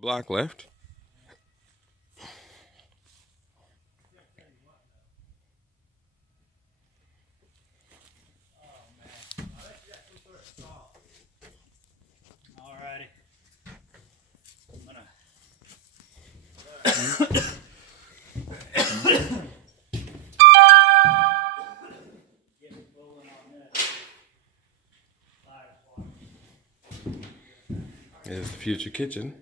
Block left. Alrighty. There's the future kitchen.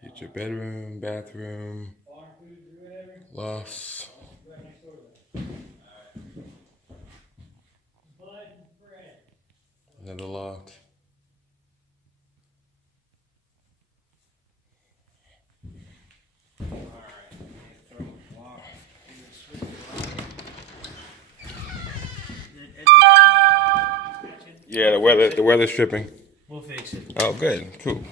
Future bedroom, bathroom, lofts. Another loft. Yeah, the weather's stripping. We'll fix it. Oh, good, cool.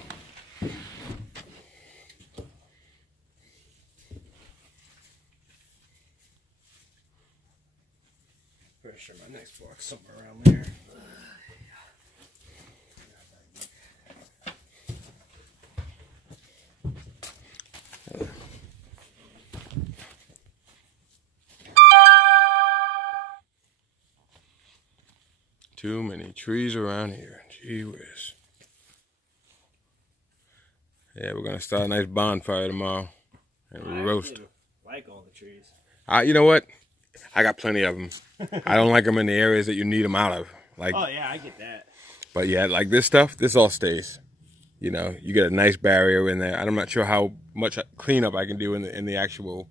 Pretty sure my next block's somewhere around there. Too many trees around here. Gee whiz. Yeah, we're gonna start a nice bonfire tomorrow, and we roast. I like all the trees. You know what? I got plenty of them. I don't like them in the areas that you need them out of. Like, Oh yeah, I get that. but yeah, like this stuff, this all stays. You know, you get a nice barrier in there. I'm not sure how much cleanup I can do in the actual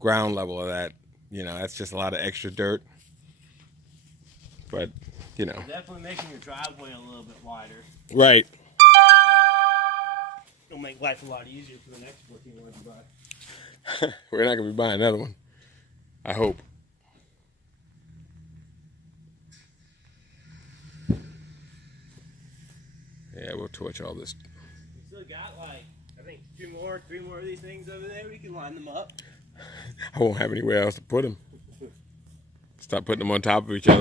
ground level of that. You know, that's just a lot of extra dirt. But, you know. Definitely making your driveway a little bit wider. Right. It'll make life a lot easier for the next book you want to buy. We're not going to be buying another one. I hope. Yeah, we'll torch all this. We still got like, I think three more of these things over there. We can line them up. I won't have anywhere else to put them. Stop putting them on top of each other.